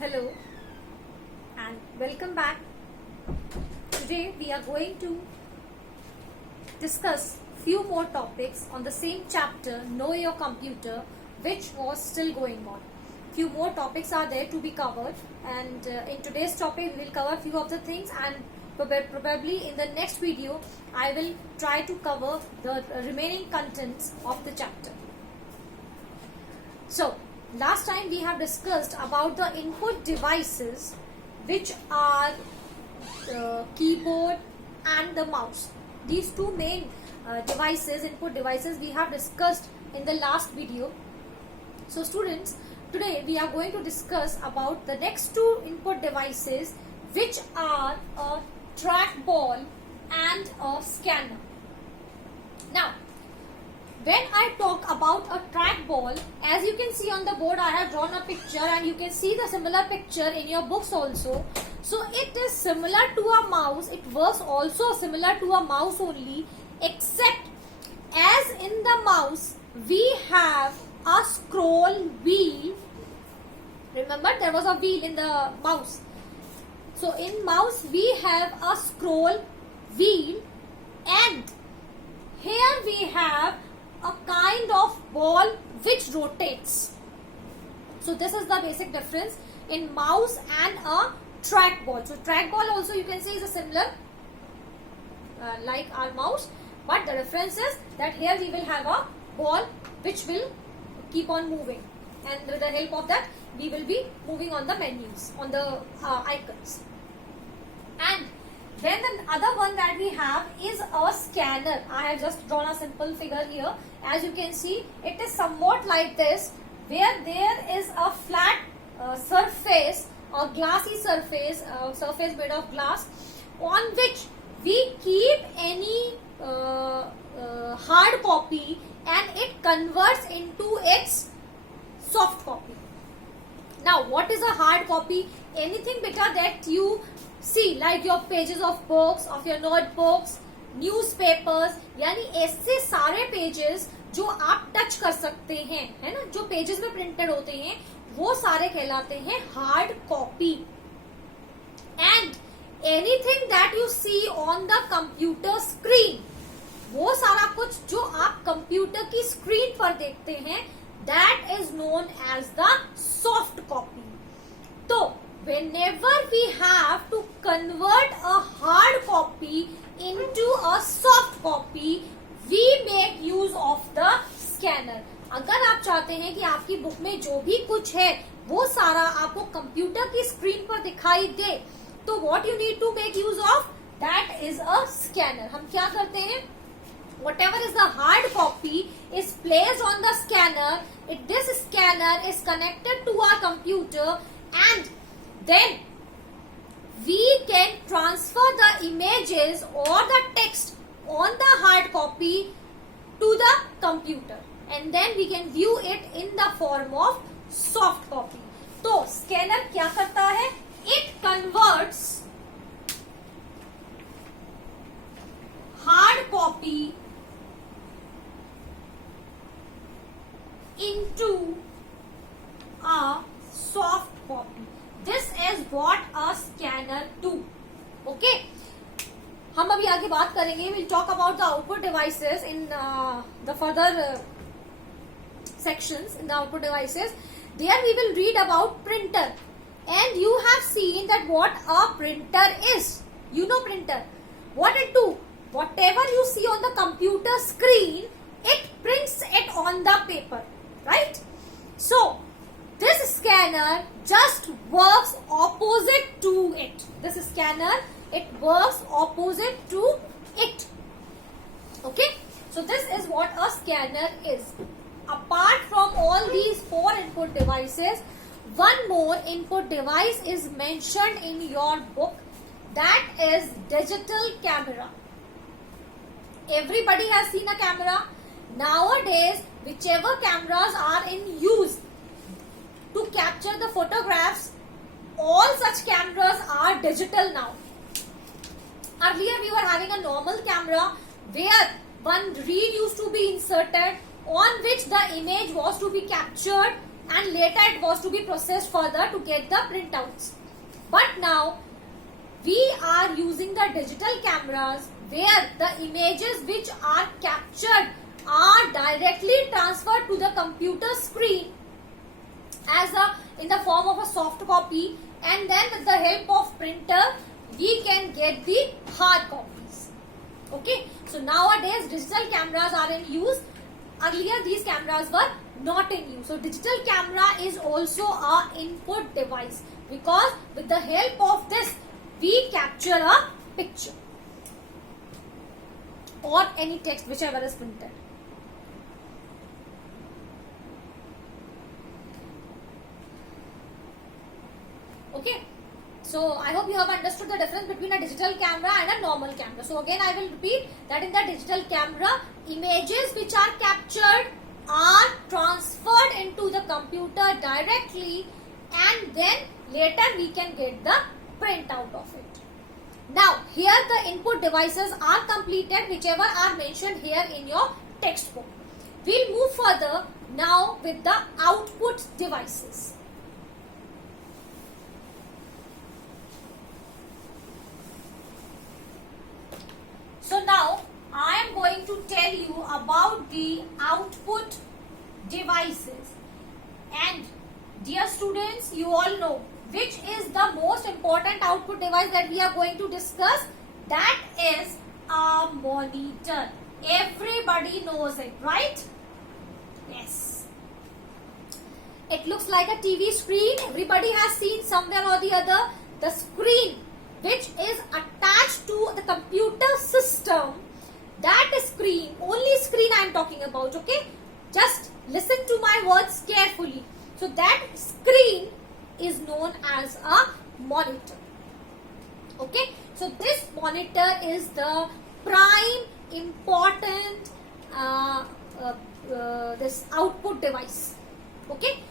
Hello and welcome back. Today we are going to discuss few more topics on the same chapter, Know Your Computer, which was still going on. Few more topics are there to be covered, and in today's topic we will cover few of the things, and probably in the next video I will try to cover the remaining contents of the chapter. So last time we have discussed about the input devices, which are the keyboard and the mouse. These two main input devices we have discussed in the last video. So students, today we are going to discuss about the next two input devices, which are a trackball and a scanner. Now, when I talk about a trackball, as you can see on the board, I have drawn a picture, and you can see the similar picture in your books also. So it is similar to a mouse. It works also similar to a mouse only, except as in the mouse we have a scroll wheel. Remember, there was a wheel in the mouse. So in mouse we have a scroll wheel, and here we have a kind of ball which rotates. So this is the basic difference in mouse and a trackball. So trackball also you can say is a similar like our mouse, but the difference is that here we will have a ball which will keep on moving, and with the help of that we will be moving on the menus, on the icons. And then the other one that we have is a scanner. I have just drawn a simple figure here. As you can see, it is somewhat like this, where there is a flat surface, a glassy surface, surface made of glass, on which we keep any hard copy, and it converts into its soft copy. Now, what is a hard copy? Anything better that you see, like your pages of books, of your notebooks, newspapers, यानी ऐसे सारे pages जो आप touch कर सकते हैं, है ना, जो पेजेस में प्रिंटेड होते हैं, वो सारे कहलाते हैं hard copy. And anything that you see on the computer screen, वो सारा कुछ जो आप कंप्यूटर की स्क्रीन पर देखते हैं, that is known as the soft copy. तो whenever we have to convert a hard copy into a soft copy, we make use of the scanner. अगर आप चाहते हैं कि आपकी बुक में जो भी कुछ है वो सारा आपको कंप्यूटर की स्क्रीन पर दिखाई दे, तो what you need to make use of, that is a scanner. हम क्या करते हैं, whatever is the hard copy is placed on the scanner. This scanner is connected to our computer, and then we can transfer the images or the text on the hard copy to the computer, and then we can view it in the form of soft copy. तो scanner क्या करता है? It converts hard copy into a soft copy. This is what a scanner do. Okay. हम अभी आगे बात करेंगे. We'll talk about the output devices in the further sections. In the output devices, there we will read about printer. And you have seen that what a printer is. You know printer. What it do? Whatever you see on the computer screen, it prints it on the paper, right? So this scanner just works opposite to it. This scanner, it works opposite to it. Okay. So this is what a scanner is. Apart from all these four input devices, one more input device is mentioned in your book. That is digital camera. Everybody has seen a camera. Nowadays, whichever cameras are in use to capture the photographs, all such cameras are digital now. Earlier we were having a normal camera where one reel used to be inserted, on which the image was to be captured and later it was to be processed further to get the printouts. But now we are using the digital cameras where the images which are captured are directly transferred to the computer screen as in the form of a soft copy, and then with the help of printer we can get the hard copies. Okay, so nowadays digital cameras are in use. Earlier these cameras were not in use. So digital camera is also a input device, because with the help of this we capture a picture or any text whichever is printed. Okay, so I hope you have understood the difference between a digital camera and a normal camera. So again I will repeat that in the digital camera, images which are captured are transferred into the computer directly, and then later we can get the printout of it. Now here the input devices are completed, whichever are mentioned here in your textbook. We'll move further now with the output devices. So now I am going to tell you about the output devices. And dear students, you all know which is the most important output device that we are going to discuss. That is a monitor. Everybody knows it, right? Yes. It looks like a TV screen. Everybody has seen somewhere or the other the screen which is attached to the computer system. That screen, only screen I am talking about, okay? Just listen to my words carefully. So that screen is known as a monitor. Okay? So this monitor is the prime important this output device. Okay?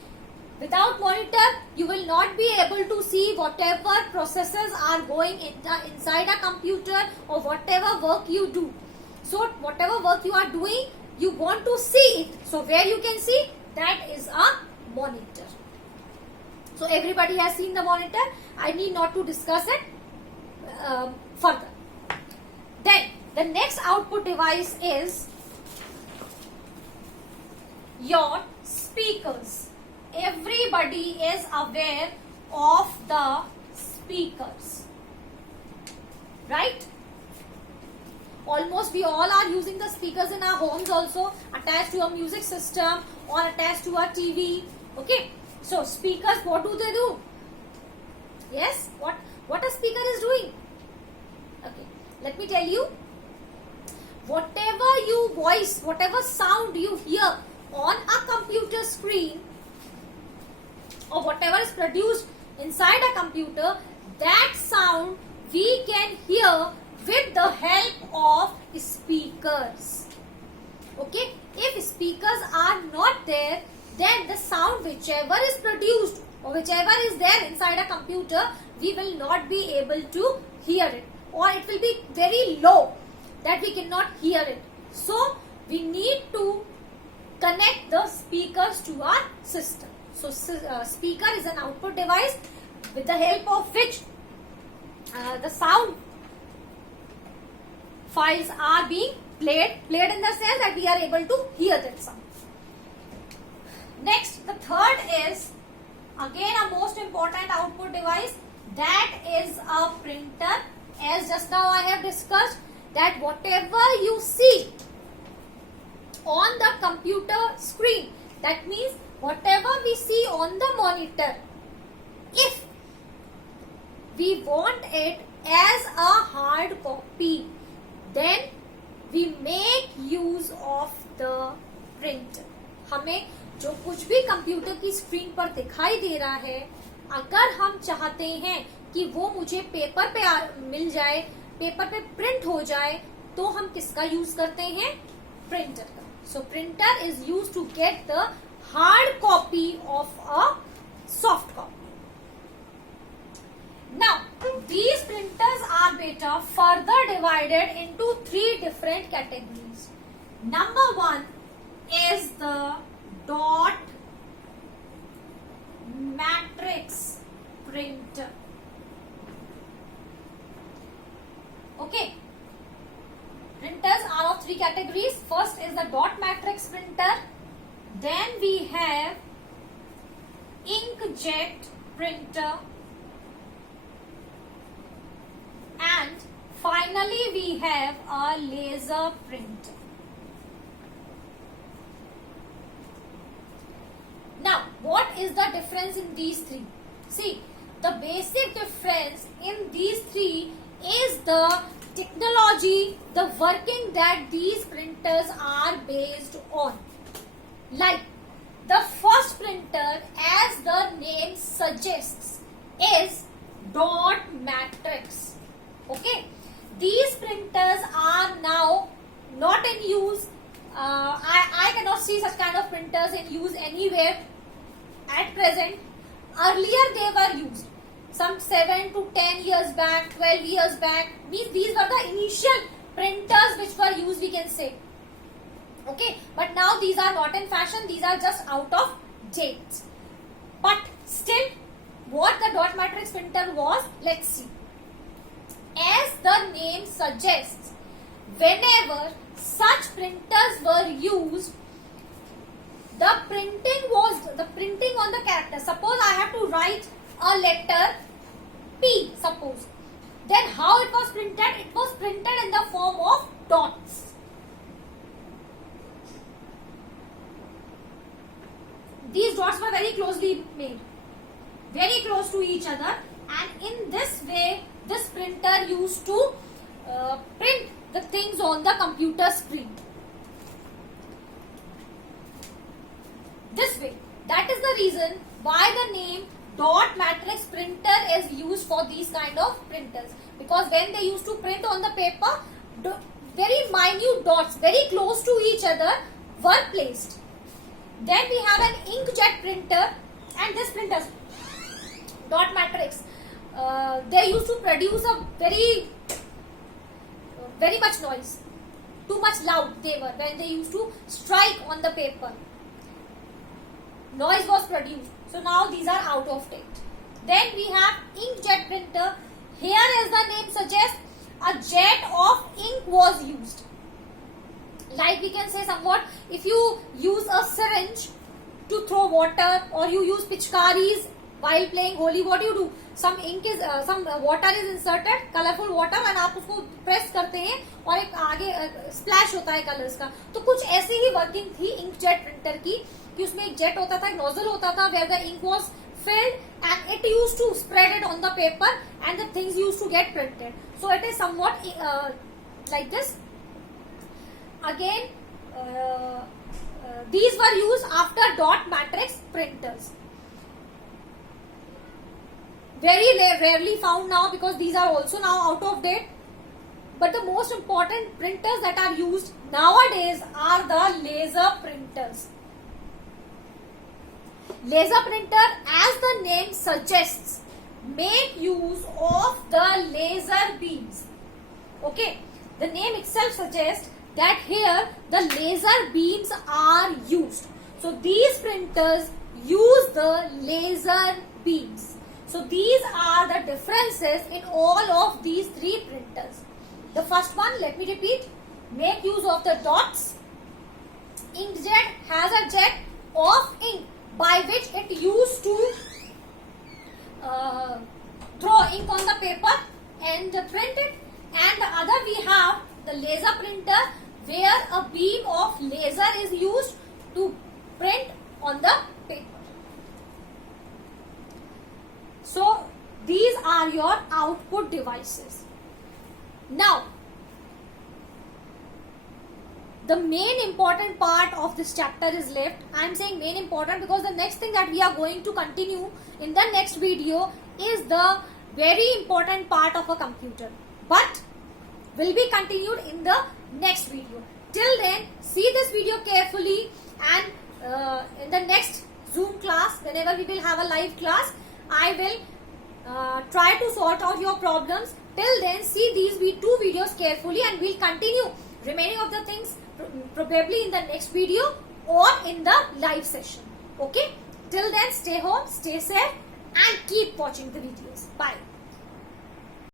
Without monitor, you will not be able to see whatever processes are going inside a computer or whatever work you do. So whatever work you are doing, you want to see it. So where you can see, that is a monitor. So everybody has seen the monitor. I need not to discuss it further. Then the next output device is your speakers. Everybody is aware of the speakers, right? Almost we all are using the speakers in our homes also, attached to a music system or attached to a TV. Okay, so speakers, what do they do? Yes, what a speaker is doing? Okay, let me tell you. Whatever you voice, whatever sound you hear on a computer screen, or whatever is produced inside a computer, that sound we can hear with the help of speakers. Okay, if speakers are not there, then the sound whichever is produced or whichever is there inside a computer, we will not be able to hear it, or it will be very low that we cannot hear it. So we need to connect the speakers to our system. So speaker is an output device with the help of which the sound files are being played in the sense that we are able to hear that sound. Next, the third is again a most important output device, that is a printer. As just now I have discussed that whatever you see on the computer screen, that means whatever we see on the monitor, if we want it as a hard copy, then we make use of the printer. हमें जो कुछ भी computer की screen पर दिखाई दे रहा है, अगर हम चाहते हैं कि वो मुझे पेपर पे मिल जाए, पेपर पे प्रिंट हो जाए, तो हम किसका यूज करते हैं? प्रिंटर का. So printer is used to get the hard copy of a soft copy. Now, these printers are better further divided into three different categories. Number one is the dot printer. Okay. Printers are of three categories. First is the dot matrix printer. Then we have inkjet printer. And finally we have a laser printer. Now, what is the difference in these three? See, the basic difference in these three is the technology, the working that these printers are based on. Like the first printer, as the name suggests, is dot matrix. Okay, these printers are now not in use. I cannot see such kind of printers in use anywhere at present. Earlier they were used some 7 to 10 years back, 12 years back. These were the initial printers which were used, we can say. Okay, but now these are not in fashion, these are just out of date. But still, what the dot matrix printer was, let's see. As the name suggests, whenever such printers were used, the printing on the character. Suppose I have to write a letter P, suppose. Then how it was printed? It was printed in the form of dots. These dots were very closely made, very close to each other, and in this way this printer used to print the things on the computer screen. This way. That is the reason why the name dot matrix printer is used for these kind of printers. Because when they used to print on the paper, very minute dots, very close to each other, were placed. Then we have an inkjet printer, and this printer, dot matrix, they used to produce a very much noise. Too much loud they were when they used to strike on the paper. Noise was produced. So now these are out of date. Then we have inkjet printer. Here, as the name suggests, a jet of ink was used. Like we can say somewhat, if you use a syringe to throw water, or you use pitchkaris while playing Holi, what do you do? Some water is inserted, colorful water, and आप उसको press करते हैं और एक आगे splash होता है colors का. तो कुछ ऐसी ही working थी inkjet printer की, कि उसमें एक jet होता था, एक nozzle होता था, where the ink was filled and it used to spread it on the paper and the things used to get printed. So it is somewhat like this. Again, these were used after dot matrix printers. Very rarely found now, because these are also now out of date. But the most important printers that are used nowadays are the laser printers. Laser printer, as the name suggests, make use of the laser beams. Okay, the name itself suggests that here the laser beams are used. So these printers use the laser beams. So these are the differences in all of these three printers. The first one, let me repeat, make use of the dots. Inkjet has a jet of ink by which it used to throw ink on the paper and print it. And the other, we have the laser printer, where a beam of laser is used to print on the paper. So these are your output devices. Now, the main important part of this chapter is left. I am saying main important because the next thing that we are going to continue in the next video is the very important part of a computer, but will be continued in the next video. Till then, see this video carefully, and in the next Zoom class, whenever we will have a live class, I will try to sort out your problems. Till then, see these two videos carefully, and we'll continue remaining of the things probably in the next video or in the live session. Okay? Till then, stay home, stay safe, and keep watching the videos. Bye.